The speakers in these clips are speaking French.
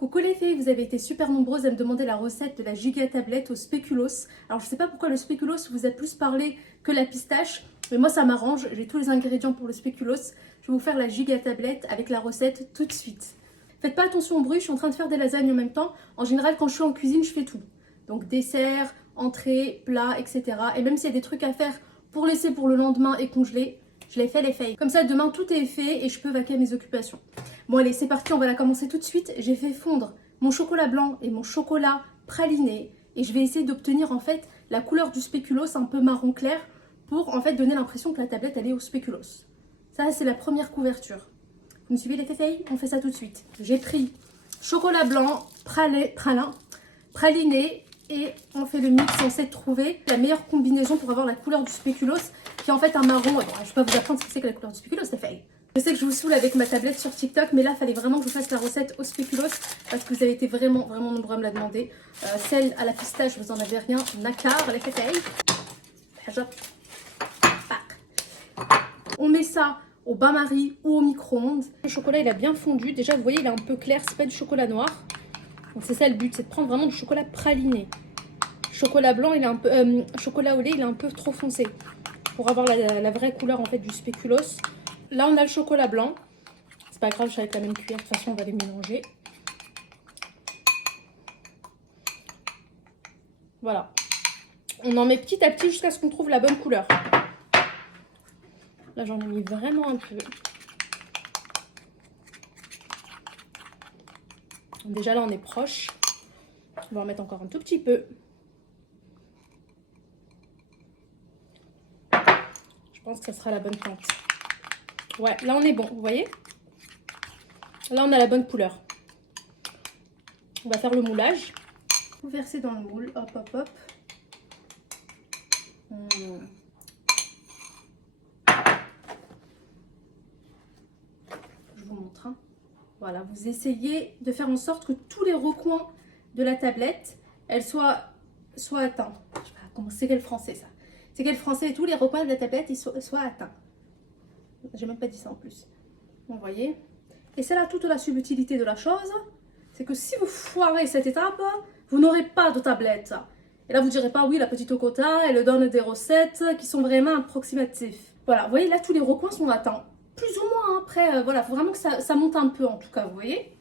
Coucou les filles, vous avez été super nombreuses à me demander la recette de la giga tablette au spéculoos. Alors je sais pas pourquoi le spéculoos vous a plus parlé que la pistache, mais moi ça m'arrange, j'ai tous les ingrédients pour le spéculoos. Je vais vous faire la giga tablette avec la recette tout de suite. Faites pas attention au bruit, je suis en train de faire des lasagnes en même temps. En général quand je suis en cuisine je fais tout. Donc dessert, entrée, plat, etc. Et même s'il y a des trucs à faire pour laisser pour le lendemain et congeler, je les fais les feuilles. Comme ça demain tout est fait et je peux vaquer à mes occupations. Bon allez, c'est parti, on va la commencer tout de suite. J'ai fait fondre mon chocolat blanc et mon chocolat praliné. Et je vais essayer d'obtenir en fait la couleur du spéculoos un peu marron clair pour en fait donner l'impression que la tablette elle est au spéculoos. Ça c'est la première couverture. Vous me suivez les filles? On fait ça tout de suite. J'ai pris chocolat blanc, praliné et on fait le mix censé trouver la meilleure combinaison pour avoir la couleur du spéculoos qui est en fait un marron. Bon, je vais pas vous apprendre ce que c'est que la couleur du spéculoos les filles. Je sais que je vous saoule avec ma tablette sur TikTok, mais là, il fallait vraiment que je fasse la recette au spéculoos parce que vous avez été vraiment nombreux à me la demander. Celle à la pistache, vous en avez rien à carre, les filles. On met ça au bain-marie ou au micro-ondes. Le chocolat, il a bien fondu. Déjà, vous voyez, il est un peu clair, c'est pas du chocolat noir. Donc c'est ça le but, c'est de prendre vraiment du chocolat praliné. Chocolat blanc, il est un peu, chocolat au lait, il est un peu trop foncé pour avoir la vraie couleur en fait du spéculoos. Là, on a le chocolat blanc. C'est pas grave, je suis avec la même cuillère. De toute façon, on va les mélanger. Voilà. On en met petit à petit jusqu'à ce qu'on trouve la bonne couleur. Là, j'en ai mis vraiment un peu. Déjà, là, on est proche. On va en mettre encore un tout petit peu. Je pense que ça sera la bonne teinte. Ouais, là, on est bon. Vous voyez? Là, on a la bonne couleur. On va faire le moulage. Vous versez dans le moule. Hop, hop, hop. Je vous montre. Hein. Voilà, vous essayez de faire en sorte que tous les recoins de la tablette, elles soient atteints. Je sais pas comment c'est quel français ça. C'est quel français? Tous les recoins de la tablette ils soient atteints. J'ai même pas dit ça en plus. Vous voyez? Et c'est là toute la subtilité de la chose. C'est que si vous foirez cette étape, vous n'aurez pas de tablette. Et là, vous ne direz pas, oui, la petite Okota, elle donne des recettes qui sont vraiment approximatives. Voilà, vous voyez, là, tous les recoins sont atteints. Plus ou moins, hein. Après, voilà, il faut vraiment que ça monte un peu, en tout cas, vous voyez.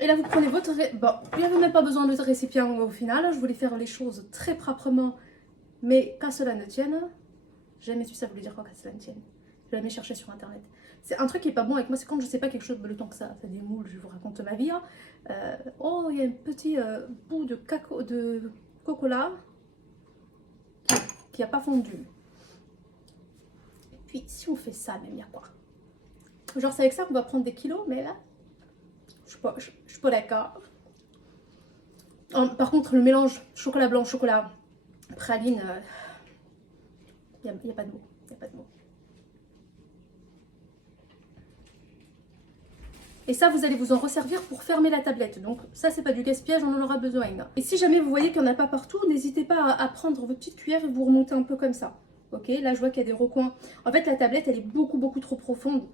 Et là, vous prenez votre... Bon, il n'y avait même pas besoin de récipient au final. Je voulais faire les choses très proprement. Mais qu'à cela ne tienne... J'ai jamais su ça voulait dire quoi, qu'à cela ne tienne. Je vais jamais chercher sur Internet. C'est un truc qui est pas bon avec moi, c'est quand je sais pas quelque chose, le temps que ça fait des moules, je vous raconte ma vie. Hein. Oh, il y a un petit bout de cocola qui a pas fondu. Et puis, si on fait ça, même, il y a quoi? Genre, c'est avec ça qu'on va prendre des kilos, mais là, je suis pas d'accord. Par contre, le mélange chocolat blanc, chocolat praline, il n'y a pas de mots. Il n'y a pas de mots. Et ça, vous allez vous en resservir pour fermer la tablette. Donc ça, c'est pas du gaspillage, on en aura besoin. Et si jamais vous voyez qu'il n'y en a pas partout, n'hésitez pas à prendre votre petite cuillère et vous remonter un peu comme ça. Ok, là, je vois qu'il y a des recoins. En fait, la tablette, elle est beaucoup trop profonde.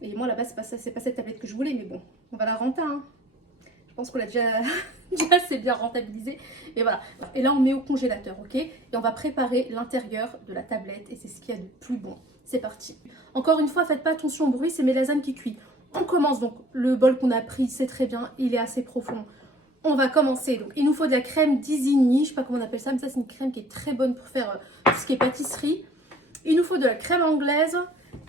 Et moi, là-bas, c'est pas cette tablette que je voulais, mais bon, on va la renter. Hein. Je pense qu'on l'a déjà assez bien rentabilisé. Et voilà. Et là, on met au congélateur, ok? Et on va préparer l'intérieur de la tablette. Et c'est ce qu'il y a de plus bon. C'est parti. Encore une fois, faites pas attention au bruit, c'est mes lasagnes qui cuisent. On commence donc, le bol qu'on a pris, c'est très bien, il est assez profond. On va commencer, donc il nous faut de la crème d'Isigny, je sais pas comment on appelle ça, mais ça c'est une crème qui est très bonne pour faire tout ce qui est pâtisserie. Il nous faut de la crème anglaise,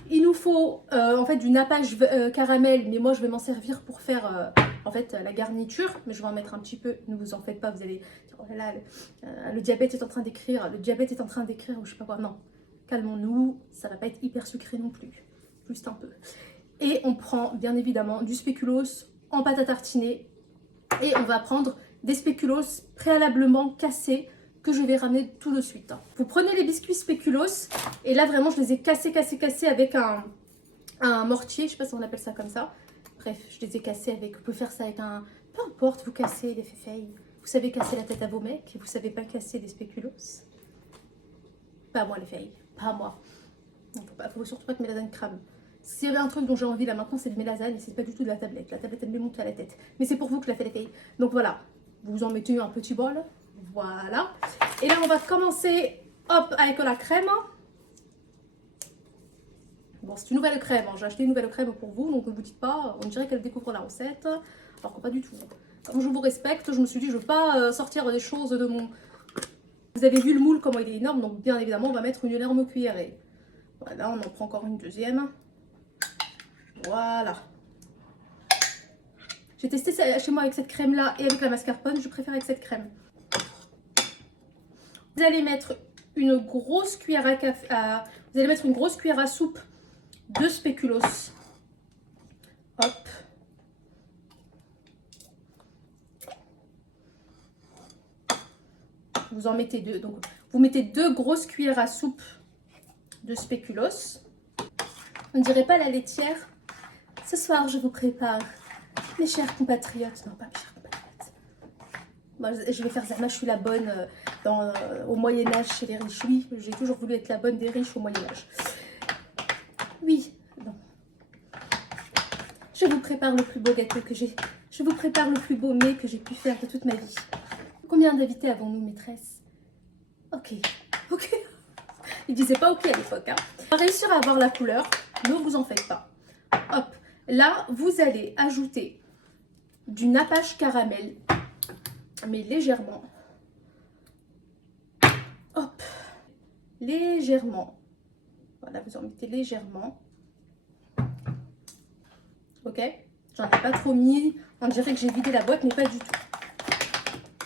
il nous faut en fait du nappage caramel, mais moi je vais m'en servir pour faire en fait la garniture, mais je vais en mettre un petit peu, ne vous en faites pas, vous allez dire, oh là là, le diabète est en train d'écrire, ou je sais pas quoi, non, calmons-nous, ça va pas être hyper sucré non plus, juste un peu. Et on prend bien évidemment du spéculoos en pâte à tartiner. Et on va prendre des spéculoos préalablement cassés que je vais ramener tout de suite. Vous prenez les biscuits spéculoos. Et là vraiment je les ai cassés avec un mortier. Je sais pas si on appelle ça comme ça. Bref, je les ai cassés avec... Vous pouvez faire ça avec un... Peu importe, vous cassez les féfeilles. Vous savez casser la tête à vos mecs. Et vous savez pas casser des spéculoos. Pas moi les filles. Pas moi. Il faut surtout pas que mes lasagnes crament. S'il y avait un truc dont j'ai envie là maintenant, c'est de mes lasagnes, et c'est pas du tout de la tablette. La tablette, elle me monte à la tête. Mais c'est pour vous que je la fais les filles. Donc voilà, vous en mettez un petit bol. Voilà. Et là, on va commencer, hop, avec la crème. Bon, c'est une nouvelle crème. Hein. J'ai acheté une nouvelle crème pour vous, donc ne vous dites pas, on dirait qu'elle découvre la recette. Alors que pas du tout. Comme je vous respecte, je me suis dit, je ne veux pas sortir des choses de mon... Vous avez vu le moule, comment il est énorme, donc bien évidemment, on va mettre une énorme cuillerée. Voilà, on en prend encore une deuxième. Voilà. J'ai testé ça chez moi avec cette crème-là et avec la mascarpone. Je préfère avec cette crème. Vous allez mettre une grosse cuillère à café. Vous allez mettre une grosse cuillère à soupe de spéculoos. Hop. Vous en mettez deux. Donc, vous mettez 2 grosses cuillères à soupe de spéculoos. On ne dirait pas la laitière. Ce soir, je vous prépare, mes chers compatriotes. Non, pas mes chers compatriotes. Moi, je vais faire Zama, je suis la bonne au Moyen-Âge chez les riches. Oui, j'ai toujours voulu être la bonne des riches au Moyen-Âge. Oui, non. Je vous prépare le plus beau gâteau que j'ai. Je vous prépare le plus beau mets que j'ai pu faire de toute ma vie. Combien d'invités avons-nous, maîtresse? Ok, ok. Il disait pas ok à l'époque. Hein. On va réussir à avoir la couleur, ne vous en faites pas. Hop, là, vous allez ajouter du nappage caramel, mais légèrement. Hop, légèrement. Voilà, vous en mettez légèrement. Ok, j'en ai pas trop mis. On dirait que j'ai vidé la boîte, mais pas du tout.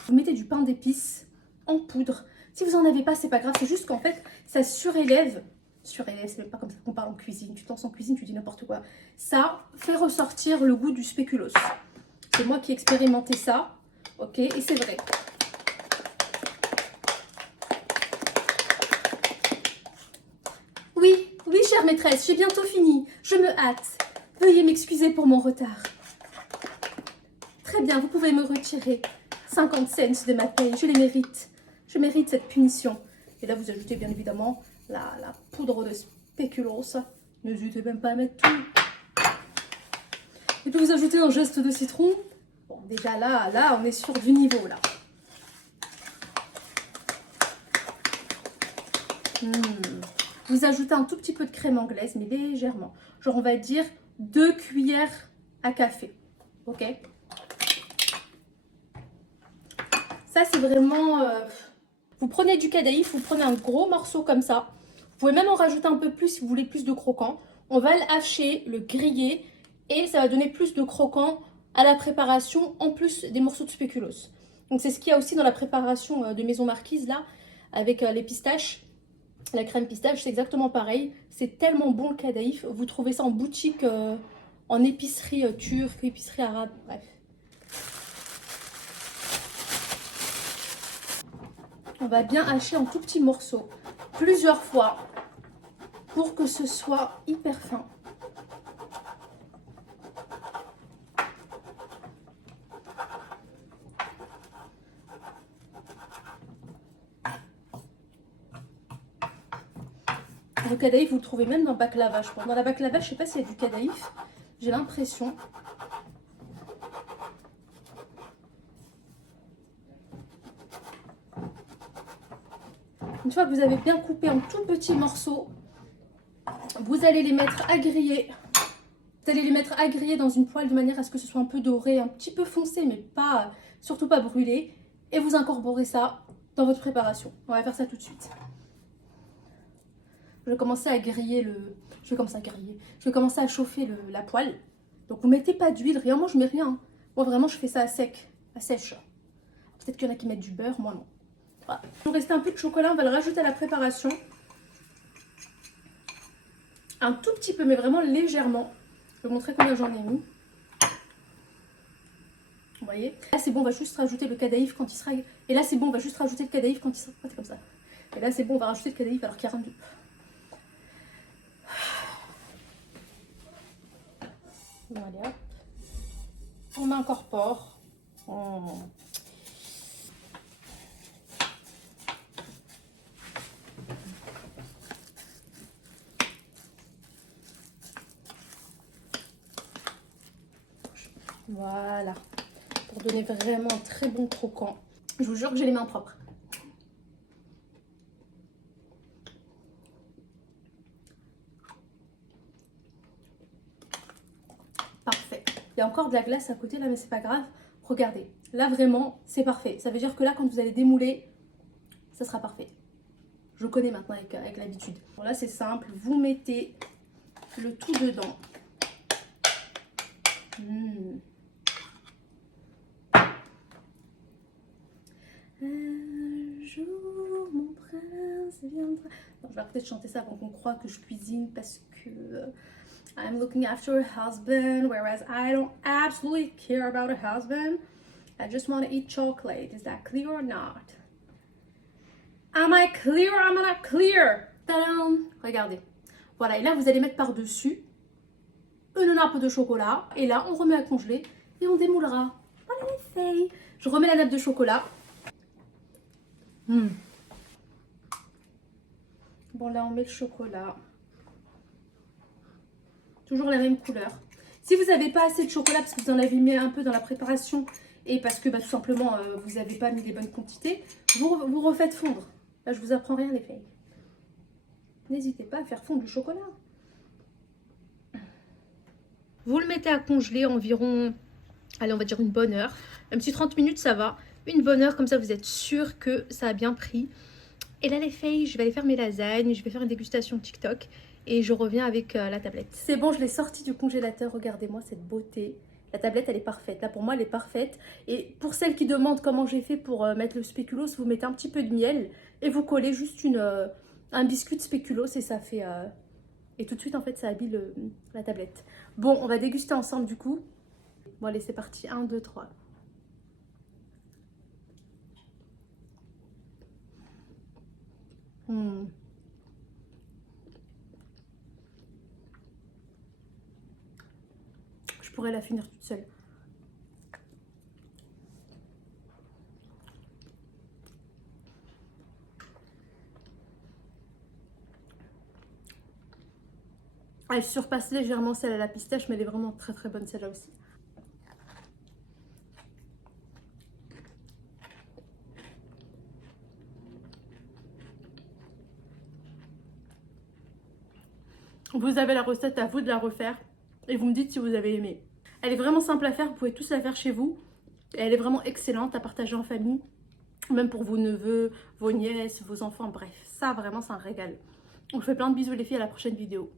Vous mettez du pain d'épices en poudre. Si vous en avez pas, c'est pas grave. C'est juste qu'en fait, ça surélève. Surélève, c'est même pas comme ça qu'on parle en cuisine. Tu te lances en cuisine, tu dis n'importe quoi. Ça fait ressortir le goût du spéculoos. C'est moi qui ai expérimenté ça. Ok, et c'est vrai. Oui, oui, chère maîtresse, j'ai bientôt fini. Je me hâte. Veuillez m'excuser pour mon retard. Très bien, vous pouvez me retirer 50 cents de ma paye. Je les mérite. Je mérite cette punition. Et là, vous ajoutez bien évidemment la poudre de spéculoos. N'hésitez même pas à mettre tout. Et puis vous ajoutez un geste de citron. Bon, déjà là, on est sur du niveau là. Vous ajoutez un tout petit peu de crème anglaise, mais légèrement. Genre, on va dire 2 cuillères à café. Ok? Ça, c'est vraiment... Vous prenez du cadaïf, vous prenez un gros morceau comme ça. Vous pouvez même en rajouter un peu plus si vous voulez plus de croquant. On va le hacher, le griller et ça va donner plus de croquant à la préparation en plus des morceaux de spéculoos. Donc c'est ce qu'il y a aussi dans la préparation de Maison Marquise là avec les pistaches. La crème pistache, c'est exactement pareil. C'est tellement bon le cadaïf. Vous trouvez ça en boutique, en épicerie turque, épicerie arabe, bref. On va bien hacher en tout petits morceaux, plusieurs fois, pour que ce soit hyper fin. Le cadaïf, vous le trouvez même dans le baklava, je pense. Dans la baklava, je ne sais pas s'il y a du cadaïf. J'ai l'impression. Une fois que vous avez bien coupé en tout petits morceaux, vous allez les mettre à griller. Vous allez les mettre à griller dans une poêle de manière à ce que ce soit un peu doré, un petit peu foncé, mais pas, surtout pas brûlé. Et vous incorporez ça dans votre préparation. On va faire ça tout de suite. Je vais commencer à griller le... Je vais commencer à chauffer la poêle. Donc vous mettez pas d'huile, rien. Moi je mets rien. Moi vraiment je fais ça à sec, à sèche. Peut-être qu'il y en a qui mettent du beurre, moi non. Voilà. Il nous reste un peu de chocolat, on va le rajouter à la préparation. Un tout petit peu, mais vraiment légèrement. Je vais vous montrer combien j'en ai mis. Vous voyez? Là c'est bon, on va juste rajouter le cadaïf quand il sera... Et là c'est bon, on va juste rajouter le cadaïf quand il sera... C'est comme ça. Et là c'est bon, on va rajouter le cadaïf alors qu'il y a rien de... Voilà, hop. On incorpore. Voilà. Pour donner vraiment un très bon croquant. Je vous jure que j'ai les mains propres. Parfait. Il y a encore de la glace à côté là, mais c'est pas grave. Regardez, là vraiment, c'est parfait. Ça veut dire que là, quand vous allez démouler, ça sera parfait. Je connais maintenant avec l'habitude. Bon, là, c'est simple. Vous mettez le tout dedans. Un jour, mon prince viendra. Non, je vais arrêter de chanter ça avant qu'on croie que je cuisine parce que I'm looking after a husband, whereas I don't absolutely care about a husband. I just want to eat chocolate. Is that clear or not? Am I clear or am I not clear? Tadam! Regardez. Voilà, et là, vous allez mettre par-dessus une nappe de chocolat. Et là, on remet à congeler et on démoulera. Voilà les filles. Je remets la nappe de chocolat. Bon, là, on met le chocolat. Toujours la même couleur. Si vous n'avez pas assez de chocolat, parce que vous en avez mis un peu dans la préparation, et parce que tout simplement, vous n'avez pas mis les bonnes quantités, vous refaites fondre. Là, je vous apprends rien, les filles. N'hésitez pas à faire fondre du chocolat. Vous le mettez à congeler environ, allez, on va dire une bonne heure. Un petit 30 minutes, ça va. Une bonne heure, comme ça, vous êtes sûr que ça a bien pris. Et là, les filles, je vais aller faire mes lasagnes. Je vais faire une dégustation TikTok. Et je reviens avec la tablette. C'est bon, je l'ai sortie du congélateur. Regardez-moi cette beauté. La tablette, elle est parfaite. Là, pour moi, elle est parfaite. Et pour celles qui demandent comment j'ai fait pour mettre le spéculoos, vous mettez un petit peu de miel et vous collez juste un biscuit de spéculoos et ça fait... Et tout de suite, en fait, ça habille la tablette. Bon, on va déguster ensemble, du coup. Bon, allez, c'est parti. 1, 2, 3. Je pourrais la finir toute seule. Elle surpasse légèrement celle à la pistache, mais elle est vraiment très très bonne celle-là aussi. Vous avez la recette, à vous de la refaire et vous me dites si vous avez aimé. Elle est vraiment simple à faire, vous pouvez tous la faire chez vous. Et elle est vraiment excellente à partager en famille, même pour vos neveux, vos nièces, vos enfants, bref. Ça vraiment c'est un régal. On vous fait plein de bisous les filles, à la prochaine vidéo.